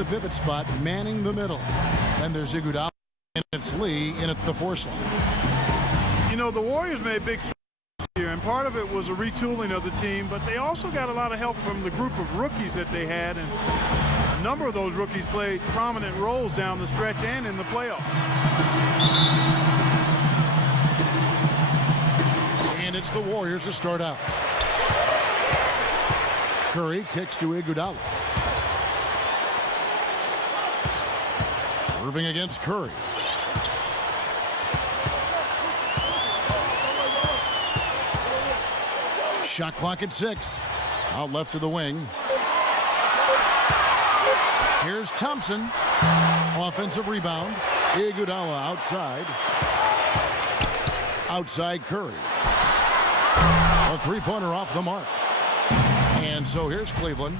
the pivot spot, manning the middle. Then there's Iguodala, and it's Lee in at the 4 slot. You know, the Warriors made big strides here, and part of it was a retooling of the team, but they also got a lot of help from the group of rookies that they had, and a number of those rookies played prominent roles down the stretch and in the playoffs. And it's the Warriors to start out. Curry kicks to Iguodala. Irving against Curry. Shot clock at 6. Out left to the wing. Here's Thompson. Offensive rebound. Iguodala outside. Outside Curry. A three-pointer off the mark. And so here's Cleveland.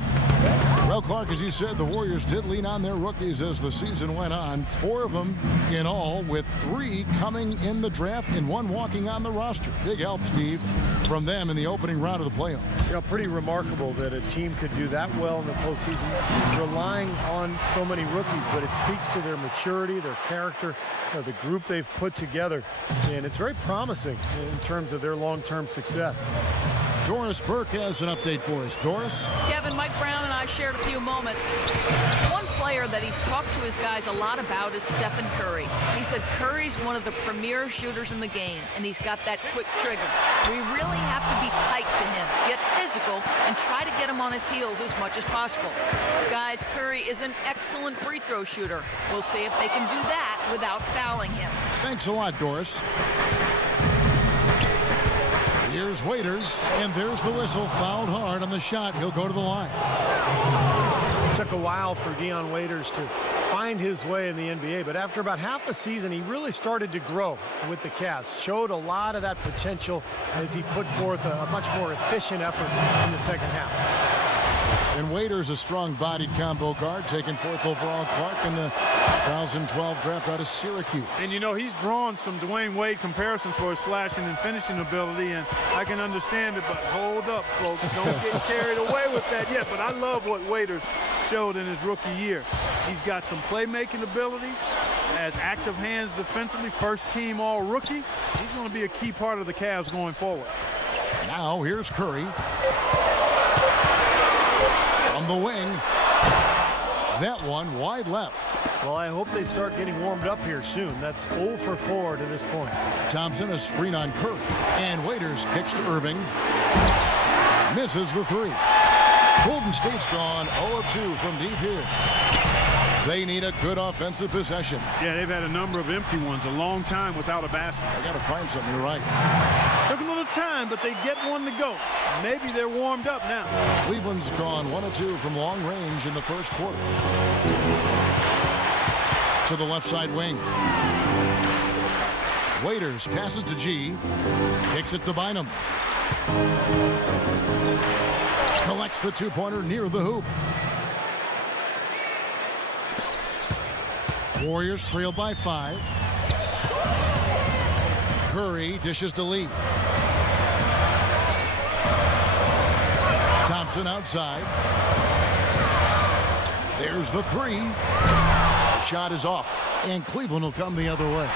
Well, Clark, as you said, the Warriors did lean on their rookies as the season went on. 4 of them in all, with 3 coming in the draft and 1 walking on the roster. Big help, Steve, from them in the opening round of the playoffs. You know, pretty remarkable that a team could do that well in the postseason, relying on so many rookies, but it speaks to their maturity, their character, the group they've put together, and it's very promising in terms of their long-term success. Doris Burke has an update for us. Doris? Kevin, Mike Brown and I shared a few moments. One player that he's talked to his guys a lot about is Stephen Curry. He said Curry's one of the premier shooters in the game, and he's got that quick trigger. We really have to be tight to him, get physical, and try to get him on his heels as much as possible. Guys, Curry is an excellent free throw shooter. We'll see if they can do that without fouling him. Thanks a lot, Doris. Here's Waiters, and there's the whistle. Fouled hard on the shot. He'll go to the line. It took a while for Dion Waiters to find his way in the NBA, but after about half a season, he really started to grow with the Cavs. Showed a lot of that potential as he put forth a much more efficient effort in the second half. And Waiters, a strong-bodied combo guard, taken 4th overall, Clark, in the 2012 draft out of Syracuse. And, you know, he's drawn some Dwayne Wade comparisons for his slashing and finishing ability, and I can understand it, but hold up, folks. Don't get carried away with that yet. But I love what Waiters showed in his rookie year. He's got some playmaking ability, has active hands defensively, first-team all-rookie. He's going to be a key part of the Cavs going forward. Now here's Curry. On the wing. That one wide left. Well, I hope they start getting warmed up here soon. That's 0 for 4 to this point. Thompson, a screen on Curry. And Waiters kicks to Irving. Misses the 3. Golden State's gone 0 of 2 from deep here. They need a good offensive possession. Yeah, they've had a number of empty ones, a long time without a basket. They got to find something. You're right. Took a little time, but they get one to go. Maybe they're warmed up now. Cleveland's gone 1 of 2 from long range in the first quarter. To the left side wing. Waiters passes to G. Kicks it to Bynum. Collects the 2-pointer near the hoop. Warriors trail by 5. Curry dishes to Lee. Thompson outside. There's the 3. The shot is off, and Cleveland will come the other way.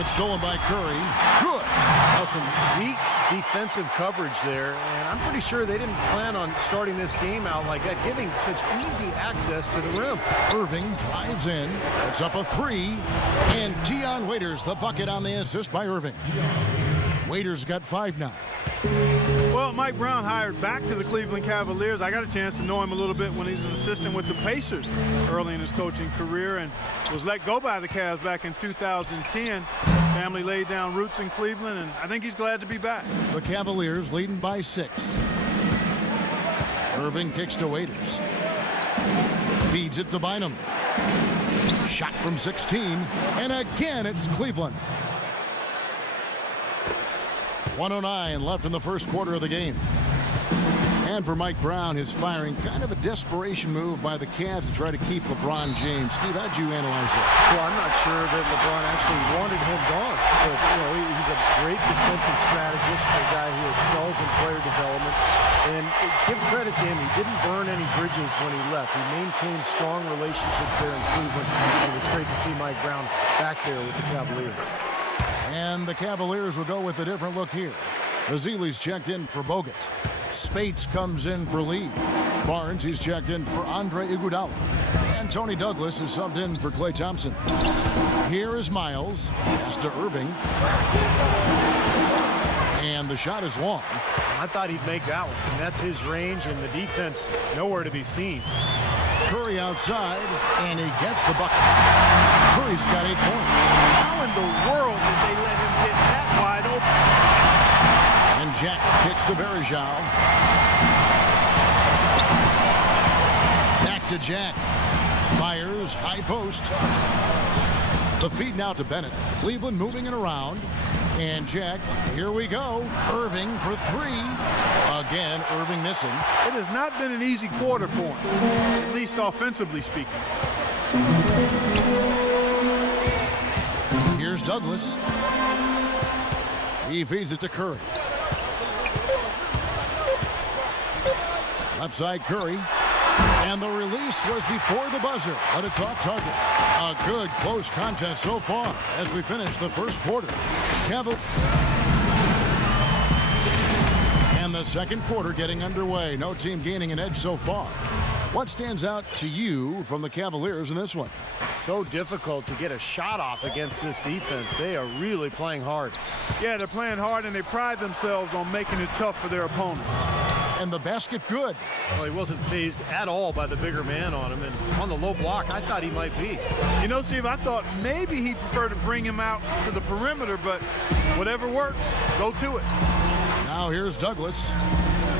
It's stolen by Curry. Good. Now some weak defensive coverage there, and I'm pretty sure they didn't plan on starting this game out like that, giving such easy access to the rim. Irving drives in. It's up a 3, and Dion Waiters the bucket on the assist by Irving. Waiters got 5 now. Well, Mike Brown hired back to the Cleveland Cavaliers. I got a chance to know him a little bit when he's an assistant with the Pacers early in his coaching career, and was let go by the Cavs back in 2010. Family laid down roots in Cleveland, and I think he's glad to be back. The Cavaliers leading by 6. Irving kicks to Waiters. Feeds it to Bynum. Shot from 16, and again it's Cleveland. 1:09 left in the first quarter of the game. And for Mike Brown, his firing, kind of a desperation move by the Cavs to try to keep LeBron James. Steve, how'd you analyze that? Well, I'm not sure that LeBron actually wanted him gone. But, he's a great defensive strategist, a guy who excels in player development. And give credit to him, he didn't burn any bridges when he left. He maintained strong relationships there in Cleveland. And it's great to see Mike Brown back there with the Cavaliers. And the Cavaliers will go with a different look here. Ezeli's checked in for Bogut. Spates comes in for Lee. Barnes, he's checked in for Andre Iguodala. And Tony Douglas is subbed in for Klay Thompson. Here is Miles. Pass to Irving. And the shot is long. I thought he'd make that one. And that's his range, and the defense nowhere to be seen. Curry outside, and he gets the bucket. Curry's got 8 points. How in the world did they let him get that wide open? And Jack kicks to Varejao. Back to Jack. Fires, high post. The feed now to Bennett. Cleveland moving it around. And Jack, here we go. Irving for 3. Again, Irving missing. It has not been an easy quarter for him, at least offensively speaking. Here's Douglas. He feeds it to Curry. Left side Curry. And the release was before the buzzer, but it's off target. A good close contest so far as we finish the first quarter. And the second quarter getting underway. No team gaining an edge so far. What stands out to you from the Cavaliers in this one? So difficult to get a shot off against this defense. They are really playing hard. Yeah, they're playing hard, and they pride themselves on making it tough for their opponents. And the basket good. Well, he wasn't phased at all by the bigger man on him. And on the low block, I thought he might be. You know, Steve, I thought maybe he'd prefer to bring him out to the perimeter, but whatever works, go to it. Now here's Douglas.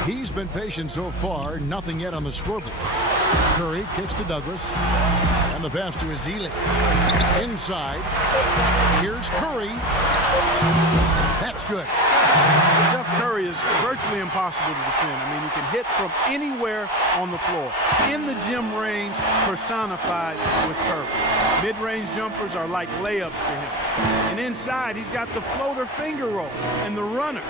He's been patient so far. Nothing yet on the scoreboard. Curry kicks to Douglas. And the pass to Ezeli. Inside. Here's Curry. That's good. Steph Curry is virtually impossible to defend. I mean, he can hit from anywhere on the floor. In the gym range, personified with Curry. Mid-range jumpers are like layups to him. And inside, he's got the floater finger roll and the runner.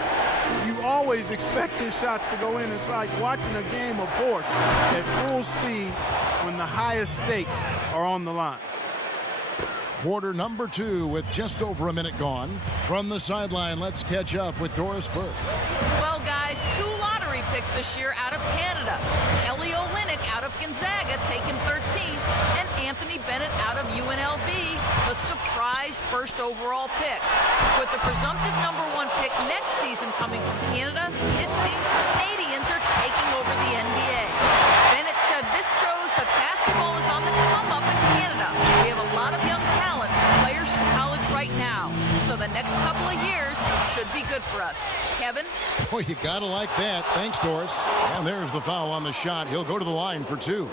You always expect his shots to go in. It's like watching a game of horse at full speed when the highest stakes are on the line. Quarter number 2 with just over a minute gone. From the sideline, let's catch up with Doris Burke. Well, guys, 2 lottery picks this year out of Canada. Kelly Olynyk out of Gonzaga, taken 13th, and Anthony Bennett out of UNLV, the surprise first overall pick. With the presumptive number 1 pick next season coming from Canada, it seems Canadians are taking over the NBA. Bennett said this shows that basketball is on the come up in Canada. We have a lot of young talent, players in college right now. So the next couple of years should be good for us. Kevin? Boy, you gotta like that. Thanks, Doris. And there's the foul on the shot. He'll go to the line for 2.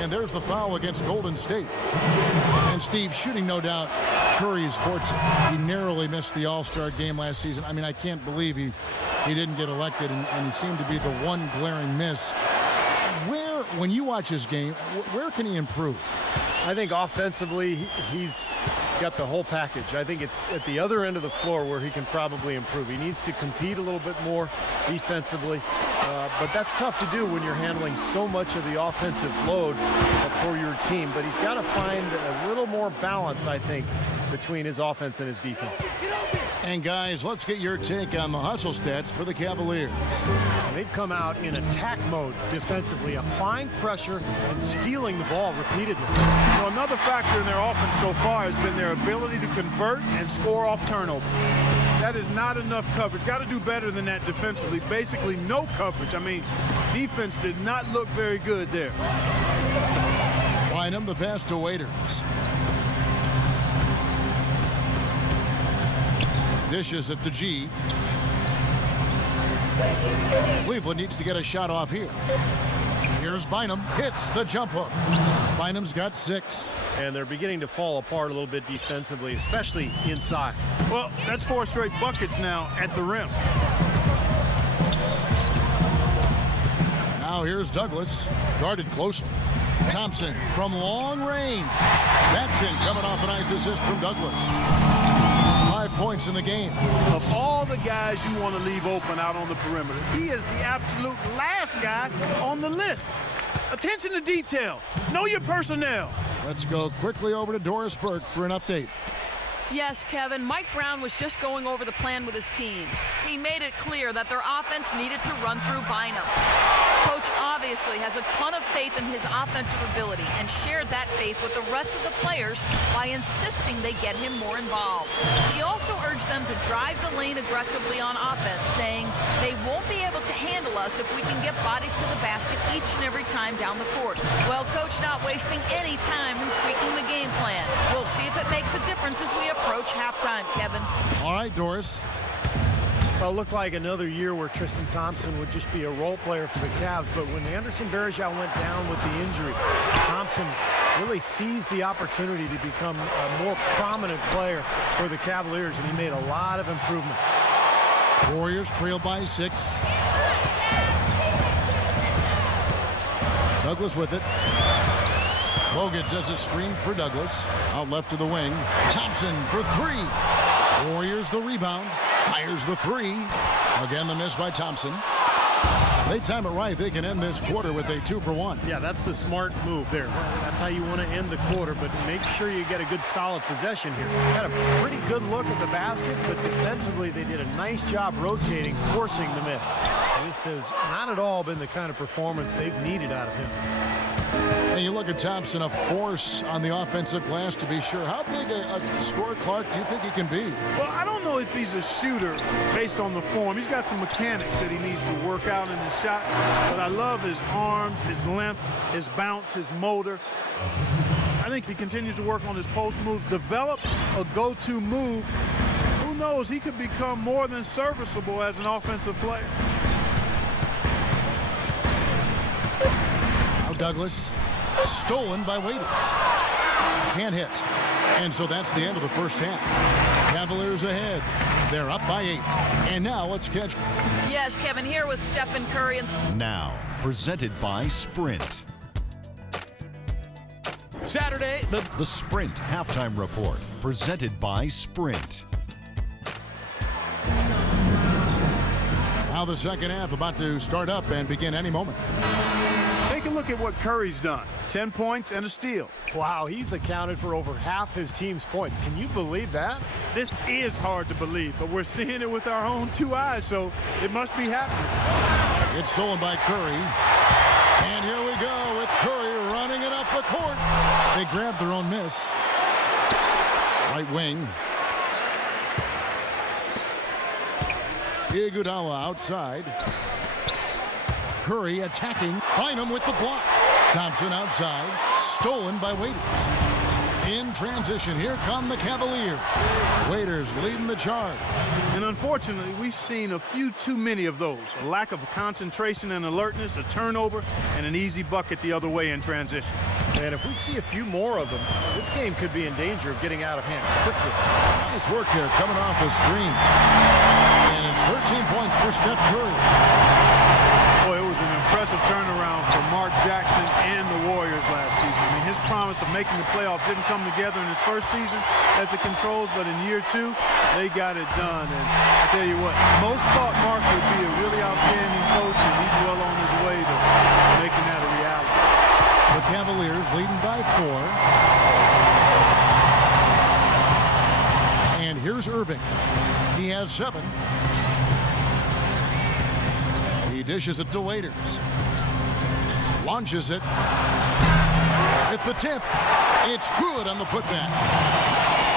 And there's the foul against Golden State. And Steve, shooting no doubt Curry's fortune. He narrowly missed the All-Star game last season. I mean, I can't believe he didn't get elected, and he seemed to be the one glaring miss. When you watch his game, where can he improve? I think offensively, he's got the whole package. I think it's at the other end of the floor where he can probably improve. He needs to compete a little bit more defensively, but that's tough to do when you're handling so much of the offensive load for your team. But he's got to find a little more balance, I think, between his offense and his defense. And guys, let's get your take on the hustle stats for the Cavaliers. They've come out in attack mode defensively, applying pressure and stealing the ball repeatedly. So another factor in their offense so far has been their ability to convert and score off turnover. That is not enough coverage. Got to do better than that defensively. Basically no coverage. I mean, defense did not look very good there. Bynum, the pass to Waiters. Dishes it to G. Cleveland needs to get a shot off here. Here's Bynum. Hits the jump hook. Bynum's got 6. And they're beginning to fall apart a little bit defensively, especially inside. Well, that's 4 straight buckets now at the rim. Now here's Douglas, guarded closely. Thompson from long range. That's in, coming off a nice assist from Douglas. 5 points in the game. Of all the guys you want to leave open out on the perimeter, he is the absolute last guy on the list. Attention to detail. Know your personnel. Let's go quickly over to Doris Burke for an update. Yes, Kevin, Mike Brown was just going over the plan with his team. He made it clear that their offense needed to run through Bynum. Coach obviously has a ton of faith in his offensive ability and shared that faith with the rest of the players by insisting they get him more involved. He also urged them to drive the lane aggressively on offense, saying they won't be able to handle us if we can get bodies to the basket each and every time down the court. Well, Coach not wasting any time in tweaking the game plan. We'll see if it makes a difference as we approach halftime, Kevin. All right, Doris. Well, it looked like another year where Tristan Thompson would just be a role player for the Cavs, but when Anderson Varejao went down with the injury, Thompson really seized the opportunity to become a more prominent player for the Cavaliers, and he made a lot of improvement. Warriors trail by 6. Douglas with it. Bogut sets a screen for Douglas. Out left to the wing. Thompson for 3. Warriors the rebound. Fires the 3. Again, the miss by Thompson. They time it right. They can end this quarter with a 2-for-1. Yeah, that's the smart move there. That's how you want to end the quarter, but make sure you get a good solid possession here. Had a pretty good look at the basket, but defensively they did a nice job rotating, forcing the miss. This has not at all been the kind of performance they've needed out of him. And you look at Thompson, a force on the offensive glass to be sure. How big a scorer, Clark, do you think he can be? Well, I don't know if he's a shooter based on the form. He's got some mechanics that he needs to work out in his shot. But I love his arms, his length, his bounce, his motor. I think if he continues to work on his post moves, develop a go-to move, who knows, he could become more than serviceable as an offensive player. Douglas, stolen by Waiters. Can't hit. And so that's the end of the first half. Cavaliers ahead. They're up by 8. And now let's catch. Yes, Kevin, here with Stephen Curry. And Now, presented by Sprint. Saturday, The Sprint Halftime Report, presented by Sprint. Now the second half about to start up and begin any moment. Take a look at what Curry's done. 10 points and a steal. Wow, he's accounted for over half his team's points. Can you believe that? This is hard to believe, but we're seeing it with our own 2 eyes, so it must be happening. It's stolen by Curry. And here we go with Curry running it up the court. They grabbed their own miss. Right wing. Iguodala outside. Curry attacking. Bynum with the block. Thompson outside. Stolen by Waiters. In transition, here come the Cavaliers. Waiters leading the charge. And unfortunately, we've seen a few too many of those. A lack of concentration and alertness, a turnover, and an easy bucket the other way in transition. And if we see a few more of them, this game could be in danger of getting out of hand quickly. Nice work here coming off the screen. And it's 13 points for Steph Curry. Boy, it was an impressive turnaround for Mark Jackson and the Warriors last season. I mean, his promise of making the playoffs didn't come together in his first season at the Controls, but in year 2, they got it done. And I tell you what, most thought Mark would be a really outstanding coach, and he's well on his way to making that a reality. The Cavaliers leading by 4. And here's Irving. He has 7. He dishes it to Waiters. Launches it. At the tip. It's good on the putback.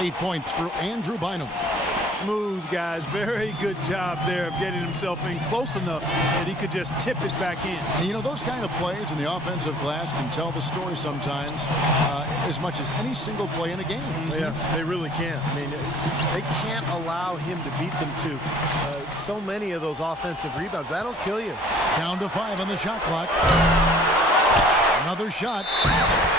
8 points for Andrew Bynum. Smooth, guys. Very good job there of getting himself in close enough that he could just tip it back in. And you know, those kind of plays in the offensive glass can tell the story sometimes as much as any single play in a game. Yeah, they really can. I mean, they can't allow him to beat them to so many of those offensive rebounds. That'll kill you. Down to 5 on the shot clock. Another shot.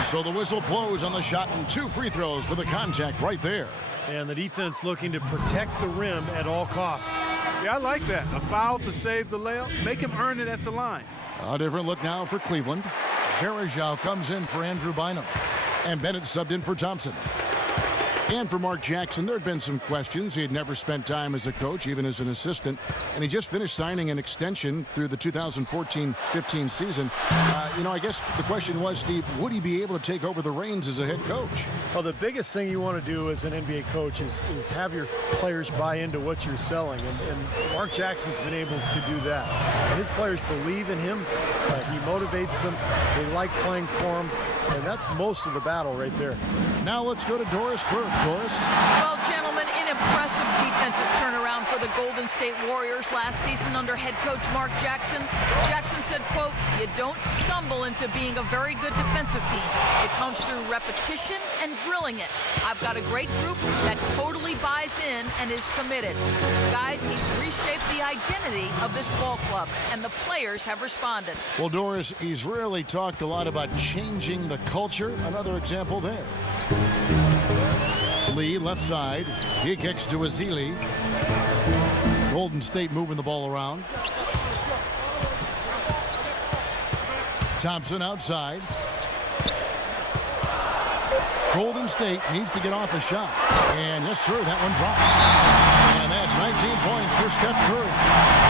So the whistle blows on the shot and 2 free throws for the contact right there. And the defense looking to protect the rim at all costs. Yeah, I like that. A foul to save the layup. Make him earn it at the line. A different look now for Cleveland. Verajao comes in for Andrew Bynum. And Bennett subbed in for Thompson. And for Mark Jackson, there had been some questions. He had never spent time as a coach, even as an assistant. And he just finished signing an extension through the 2014-15 season. I guess the question was, Steve, would he be able to take over the reins as a head coach? Well, the biggest thing you want to do as an NBA coach is have your players buy into what you're selling. And Mark Jackson's been able to do that. His players believe in him. He motivates them. They like playing for him. And that's most of the battle right there. Now let's go to Doris Burke. Doris? Well, gentlemen, an impressive defensive turnaround for the Golden State Warriors last season under head coach Mark Jackson. Jackson said, quote, "You don't stumble into being a very good defensive team. It comes through repetition and drilling it. I've got a great group that totally buys in and is committed. Guys, he's reshaped the identity of this ball club, and the players have responded." Well, Doris, he's really talked a lot about changing the culture. Another example there. Lee, left side. He kicks to Azili. Golden State moving the ball around. Thompson outside. Golden State needs to get off a shot. And yes, sir, that one drops. And that's 19 points for Steph Curry.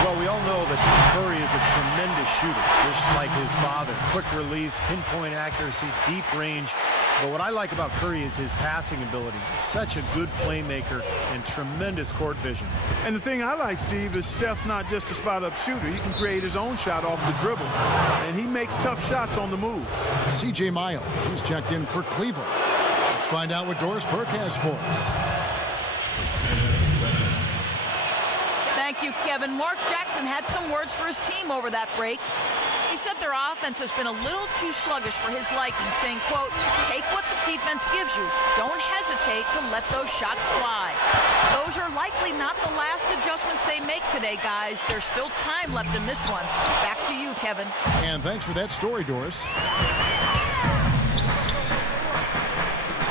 Well, we all know that Curry is a tremendous shooter, just like his father. Quick release, pinpoint accuracy, deep range. But what I like about Curry is his passing ability. Such a good playmaker and tremendous court vision. And the thing I like, Steve, is Steph's not just a spot-up shooter. He can create his own shot off the dribble. And he makes tough shots on the move. C.J. Miles, he's checked in for Cleveland. Let's find out what Doris Burke has for us. Thank you, Kevin. Mark Jackson had some words for his team over that break. He said their offense has been a little too sluggish for his liking, saying, quote, "Take what the defense gives you. Don't hesitate to let those shots fly." Those are likely not the last adjustments they make today, guys. There's still time left in this one. Back to you, Kevin. And thanks for that story, Doris.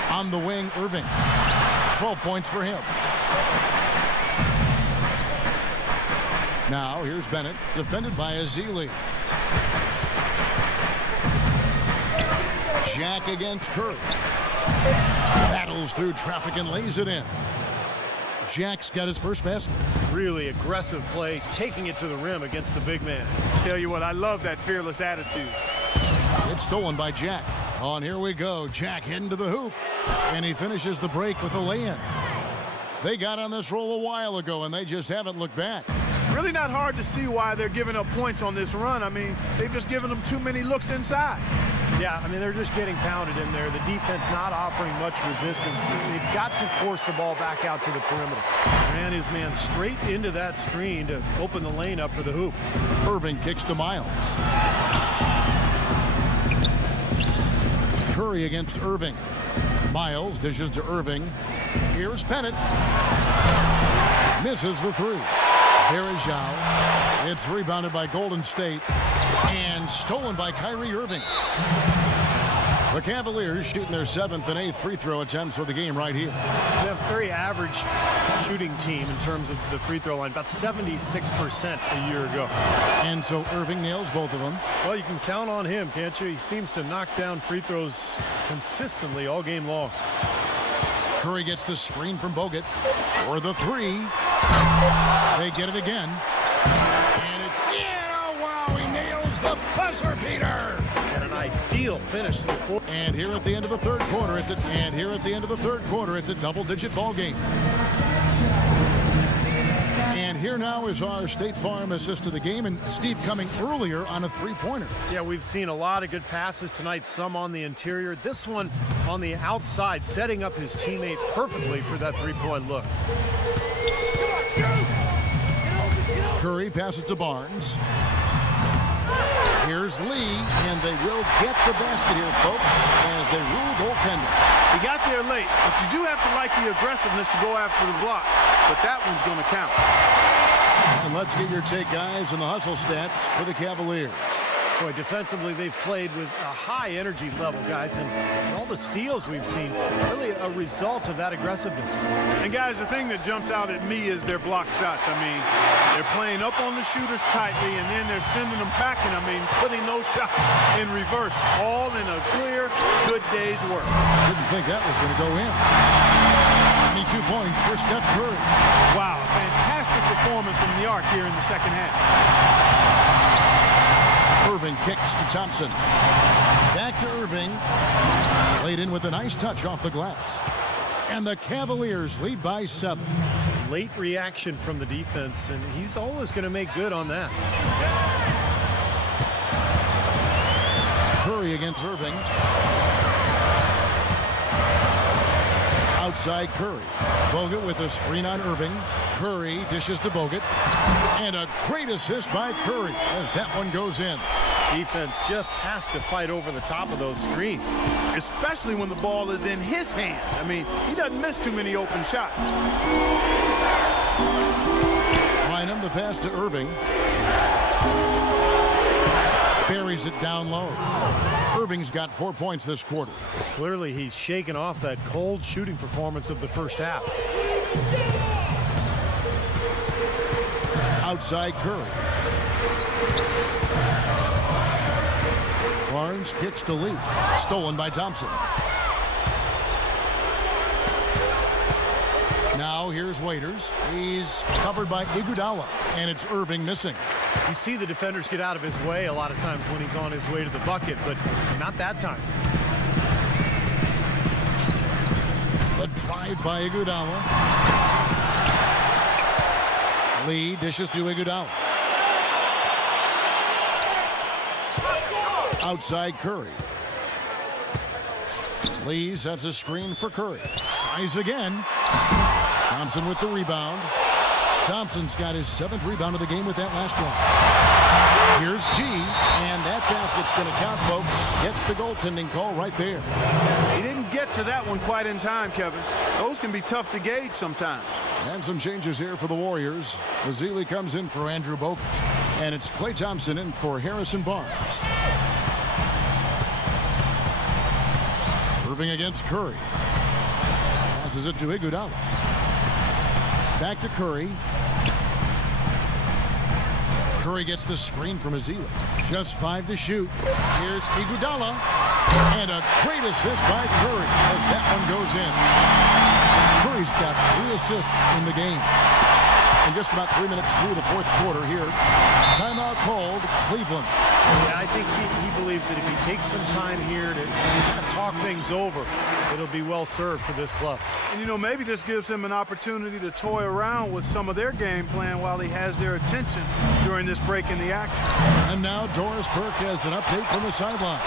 On the wing, Irving. 12 points for him. Now, here's Bennett, defended by Azili. Jack against Curry. Battles through traffic and lays it in. Jack's got his first basket. Really aggressive play, taking it to the rim against the big man. Tell you what, I love that fearless attitude. It's stolen by Jack. On, here we go. Jack heading to the hoop. And he finishes the break with a lay-in. They got on this roll a while ago, and they just haven't looked back. Really not hard to see why they're giving up points on this run. I mean, they've just given them too many looks inside. Yeah, I mean, they're just getting pounded in there. The defense not offering much resistance. They've got to force the ball back out to the perimeter. Ran his man straight into that screen to open the lane up for the hoop. Irving kicks to Miles. Curry against Irving. Miles dishes to Irving. Here's Bennett. Misses the three. Verajao. It's rebounded by Golden State and stolen by Kyrie Irving. The Cavaliers shooting their 7th and 8th free throw attempts for the game right here. They're a very average shooting team in terms of the free throw line, about 76% a year ago. And so Irving nails both of them. Well, you can count on him, can't you? He seems to knock down free throws consistently all game long. Curry gets the screen from Bogut for the three. They get it again. And it's in. Oh, wow, he nails the buzzer beater. And an ideal finish to the quarter. And here at the end of the third quarter, it's a double-digit ball game. And here now is our State Farm assist to the game, and Steve coming earlier on a three-pointer. Yeah, we've seen a lot of good passes tonight, some on the interior. This one on the outside, setting up his teammate perfectly for that three-point look. Curry passes to Barnes. Here's Lee, and they will get the basket here, folks, as they rule goaltender. He got there late, but you do have to like the aggressiveness to go after the block. But that one's going to count. And let's get your take, guys, on the hustle stats for the Cavaliers. Boy, defensively, they've played with a high energy level, guys, and all the steals we've seen, really a result of that aggressiveness. And guys, the thing that jumps out at me is their block shots. I mean, they're playing up on the shooters tightly, and then they're sending them packing. I mean, putting those shots in reverse, all in a clear, good day's work. Didn't think that was going to go in. 22 points for Steph Curry. Wow, fantastic performance from the arc here in the second half. Irving kicks to Thompson. Back to Irving. Played in with a nice touch off the glass. And the Cavaliers lead by 7. Late reaction from the defense, and he's always going to make good on that. Curry against Irving. Outside Curry. Bogut with a screen on Irving. Curry dishes to Bogut. And a great assist by Curry as that one goes in. Defense just has to fight over the top of those screens. Especially when the ball is in his hands. I mean, he doesn't miss too many open shots. Bynum, the pass to Irving. Buries it down low. Irving's got 4 points this quarter. Clearly, he's shaken off that cold shooting performance of the first half. Outside Curry. Barnes kicks to Lee. Stolen by Thompson. Now here's Waiters. He's covered by Iguodala, and it's Irving missing. You see the defenders get out of his way a lot of times when he's on his way to the bucket, but not that time. The drive by Iguodala. Lee dishes to Iguodala. Outside Curry. Lee sets a screen for Curry. Tries again. Thompson with the rebound. Thompson's got his 7th rebound of the game with that last one. Here's G, and that basket's going to count, folks. Gets the goaltending call right there. He didn't get to that one quite in time, Kevin. Those can be tough to gauge sometimes. And some changes here for the Warriors. Ezeli comes in for Andrew Bogut, and it's Klay Thompson in for Harrison Barnes. Irving against Curry. Passes it to Iguodala. Back to Curry. Curry gets the screen from Ezeli. Just 5 to shoot. Here's Iguodala. And a great assist by Curry as that one goes in. Curry's got 3 assists in the game. And just about 3 minutes through the 4th quarter here. Timeout called, Cleveland. Yeah, I think he believes that if he takes some time here to kind of talk things over, it'll be well served for this club. And, you know, maybe this gives him an opportunity to toy around with some of their game plan while he has their attention during this break in the action. And now Doris Burke has an update from the sideline.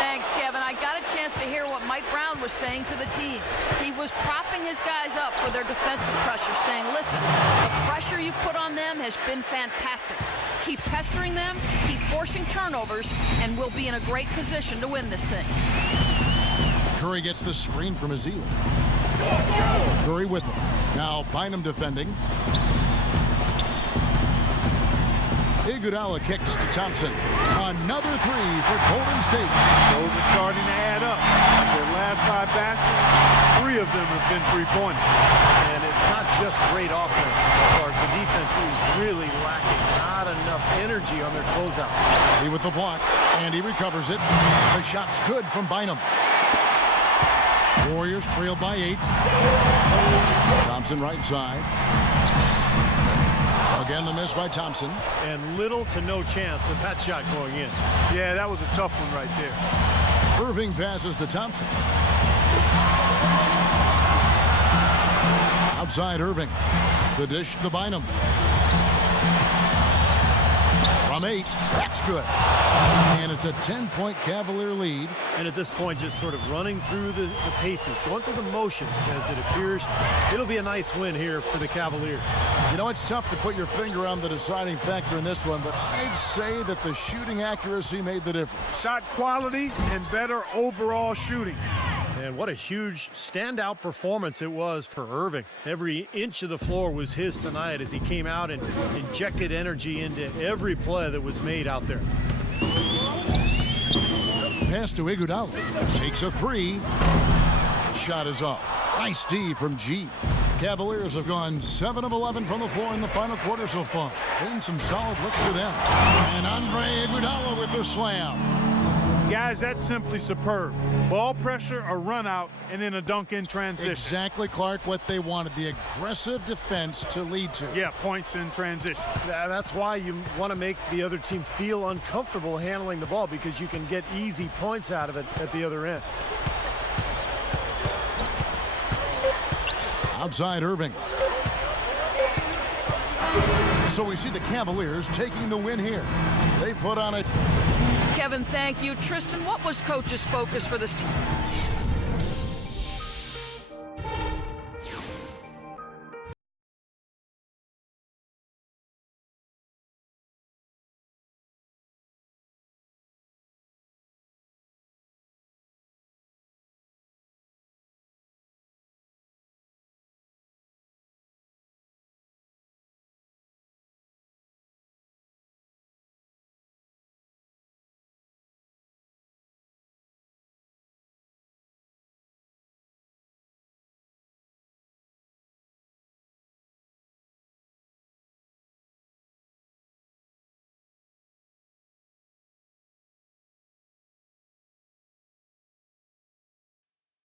Thanks, Kevin. I got a chance to hear what Mike Brown was saying to the team. He was propping his guys up for their defensive pressure, saying, listen, the pressure you put on them has been fantastic. Keep pestering them, keep forcing turnovers, and we'll be in a great position to win this thing. Curry gets the screen from Ezeli. Curry with him. Now Bynum defending. Iguodala kicks to Thompson. Another 3 for Golden State. Those are starting to add up. Their last 5 baskets, 3 of them have been three-pointers. And it's not just great offense, Clark. The defense is really lacking. Not enough energy on their closeout. He with the block, and he recovers it. The shot's good from Bynum. Warriors trail by 8. Thompson right side. Again, the miss by Thompson. And little to no chance of that shot going in. Yeah, that was a tough one right there. Irving passes to Thompson. Outside Irving. The dish to Bynum. From 8, that's good. And it's a 10-point Cavalier lead. And at this point, just sort of running through the paces, going through the motions as it appears. It'll be a nice win here for the Cavaliers. You know, it's tough to put your finger on the deciding factor in this one, but I'd say that the shooting accuracy made the difference. Shot quality and better overall shooting. And what a huge standout performance it was for Irving. Every inch of the floor was his tonight as he came out and injected energy into every play that was made out there. pass to Iguodala. Takes a three. Shot is off. Nice D from G. Cavaliers have gone 7 of 11 from the floor in the final quarter so far. Been some solid looks for them. And Andre Iguodala with the slam. Guys, that's simply superb. Ball pressure, a run out, and then a dunk in transition. Exactly, Clark, what they wanted. The aggressive defense to lead to. Yeah, points in transition. That's why you want to make the other team feel uncomfortable handling the ball, because you can get easy points out of it at the other end. Outside Irving. So we see the Cavaliers taking the win here. They put on it. Kevin, thank you. Tristan, what was coach's focus for this team?